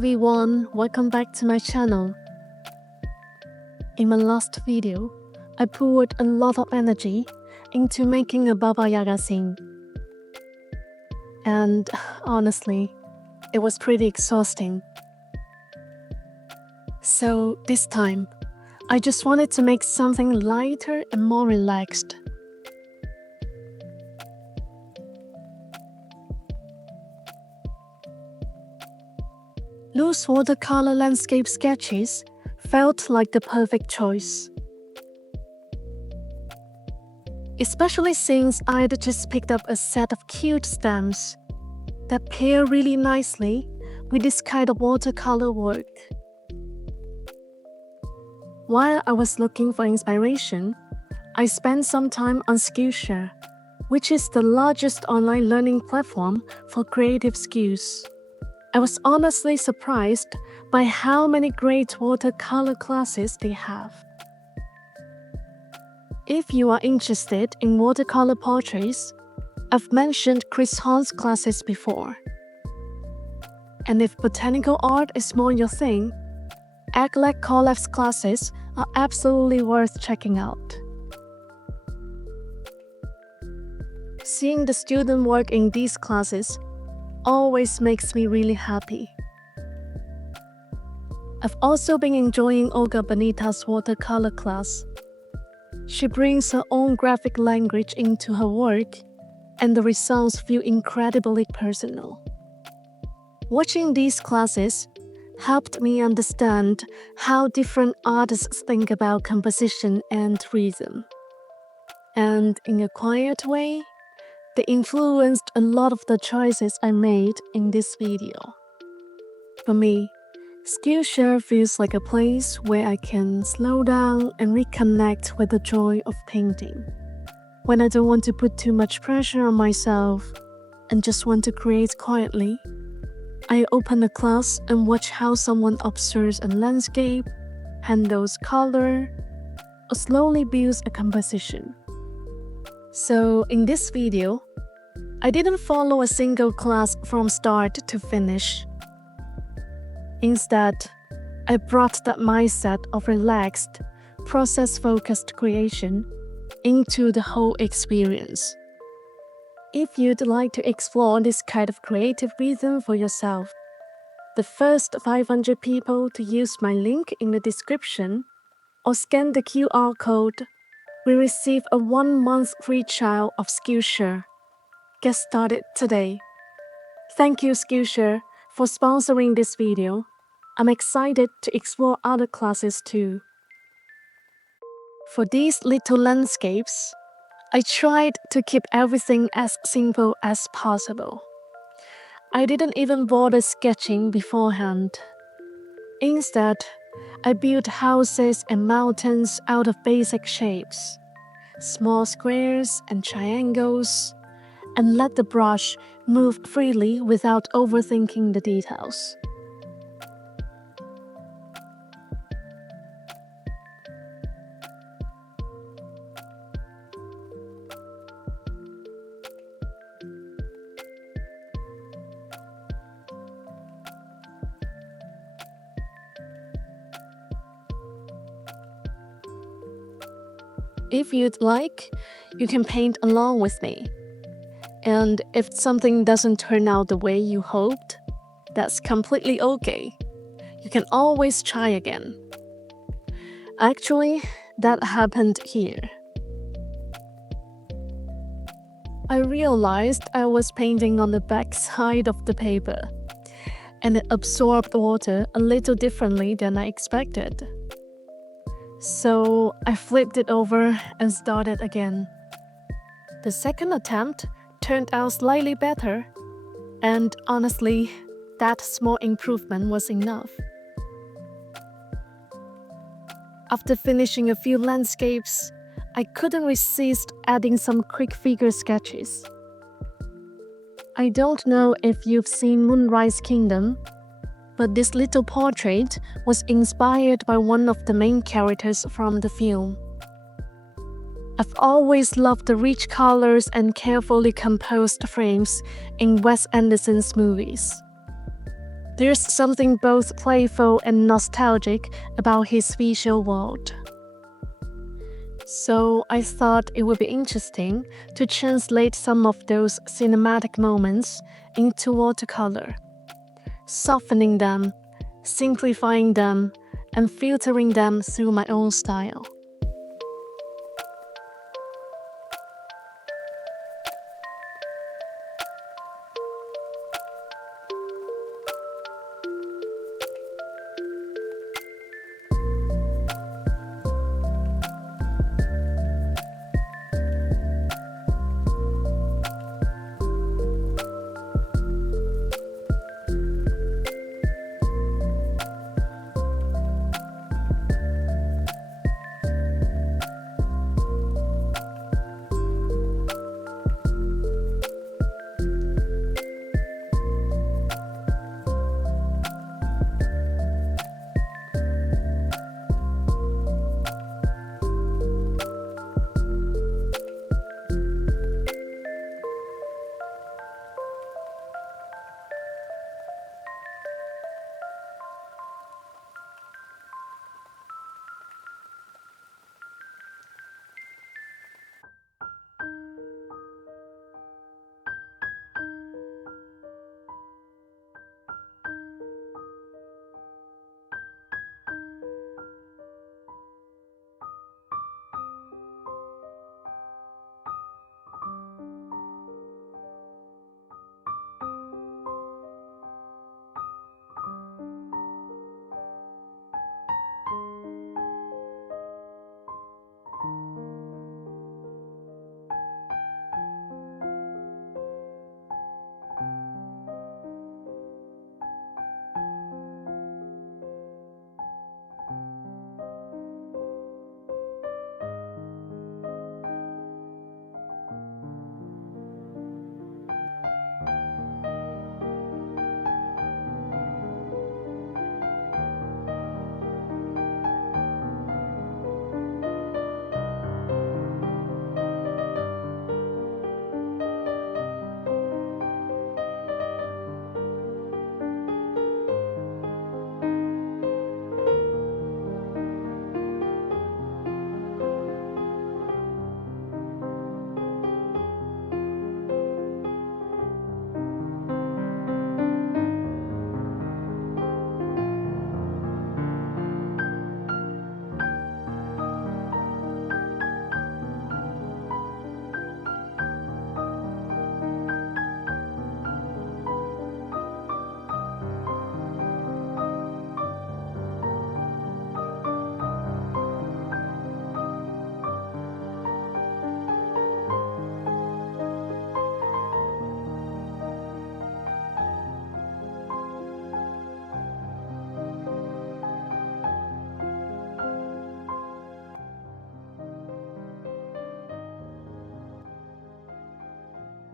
everyone, welcome back to my channel. In my last video, I poured a lot of energy into making a Baba Yaga scene. And honestly, it was pretty exhausting. So this time, I just wanted to make something lighter and more relaxed. Loose watercolor landscape sketches felt like the perfect choice. Especially since I had just picked up a set of cute stamps that pair really nicely with this kind of watercolor work. While I was looking for inspiration, I spent some time on Skillshare, which is the largest online learning platform for creative skills. I was honestly surprised by how many great watercolor classes they have. If you are interested in watercolor portraits, I've mentioned Chris Horn's classes before. And if botanical art is more your thing, Aglet Kolev's classes are absolutely worth checking out. Seeing the student work in these classes always makes me really happy. I've also been enjoying Olga Benita's watercolor class. She brings her own graphic language into her work, and the results feel incredibly personal. Watching these classes helped me understand how different artists think about composition and rhythm. And in a quiet way, they influenced a lot of the choices I made in this video. For me, Skillshare feels like a place where I can slow down and reconnect with the joy of painting. When I don't want to put too much pressure on myself and just want to create quietly, I open a class and watch how someone observes a landscape, handles color, or slowly builds a composition. So in this video, I didn't follow a single class from start to finish. Instead, I brought that mindset of relaxed, process-focused creation into the whole experience. If you'd like to explore this kind of creative rhythm for yourself, the first 500 people to use my link in the description or scan the QR code will receive a 1-month free trial of Skillshare. Get started today. Thank you, Skillshare, for sponsoring this video. I'm excited to explore other classes too. For these little landscapes, I tried to keep everything as simple as possible. I didn't even bother sketching beforehand. Instead, I built houses and mountains out of basic shapes, small squares and triangles, and let the brush move freely without overthinking the details. If you'd like, you can paint along with me. And if something doesn't turn out the way you hoped, that's completely okay. You can always try again. Actually, that happened here. I realized I was painting on the back side of the paper, and it absorbed water a little differently than I expected. So I flipped it over and started again. The second attempt turned out slightly better, and honestly, that small improvement was enough. After finishing a few landscapes, I couldn't resist adding some quick figure sketches. I don't know if you've seen Moonrise Kingdom, but this little portrait was inspired by one of the main characters from the film. I've always loved the rich colors and carefully composed frames in Wes Anderson's movies. There's something both playful and nostalgic about his visual world. So I thought it would be interesting to translate some of those cinematic moments into watercolor, softening them, simplifying them, and filtering them through my own style.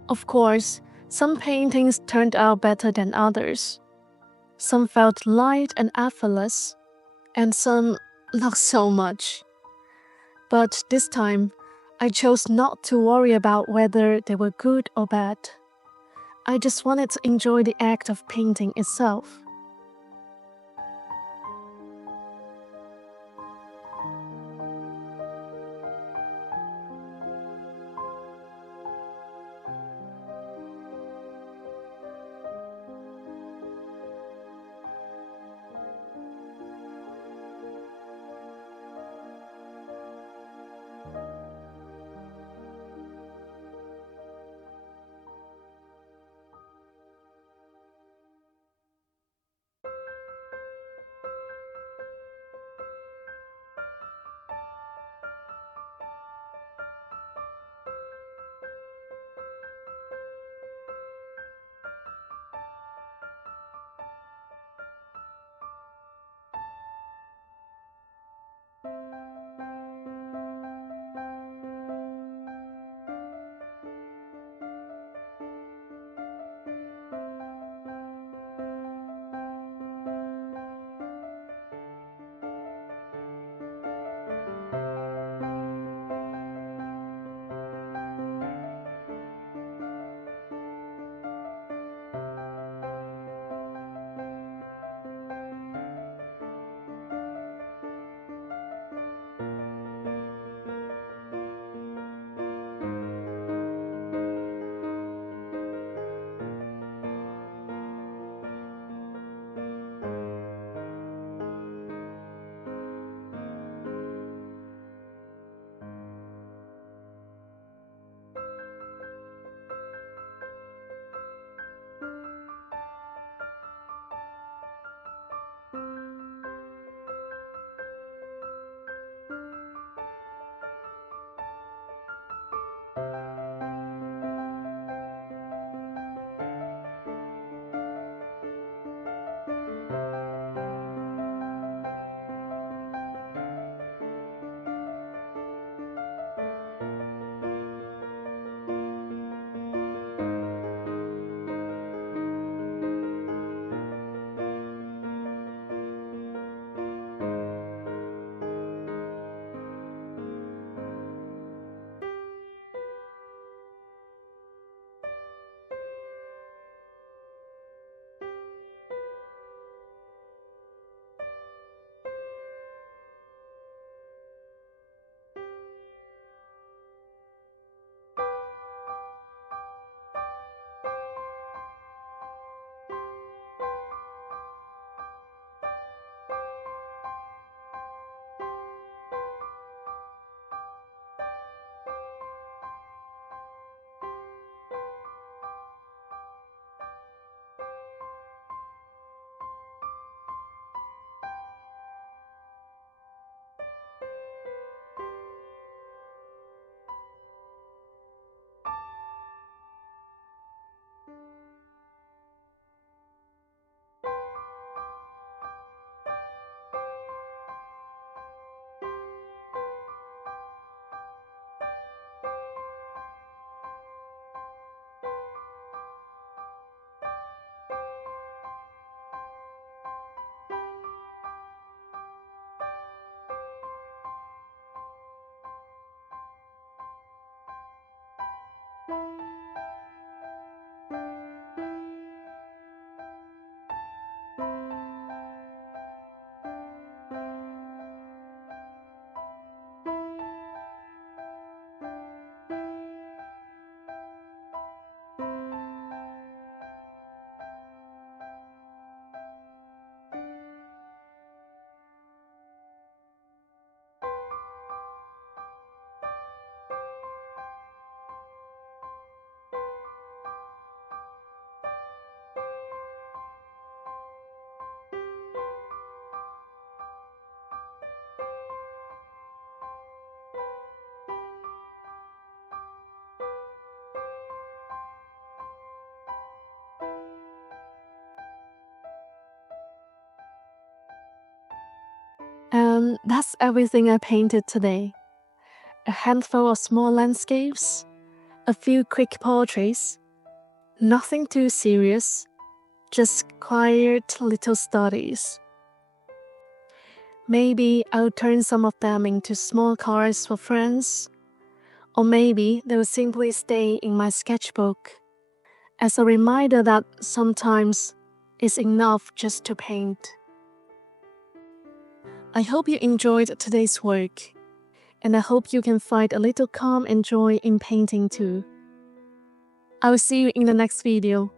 Of course, some paintings turned out better than others. Some felt light and effortless, and some not so much. But this time, I chose not to worry about whether they were good or bad. I just wanted to enjoy the act of painting itself. And that's everything I painted today. A handful of small landscapes, a few quick portraits, nothing too serious, just quiet little studies. Maybe I'll turn some of them into small cards for friends, or maybe they'll simply stay in my sketchbook as a reminder that sometimes it's enough just to paint. I hope you enjoyed today's work, and I hope you can find a little calm and joy in painting too. I will see you in the next video.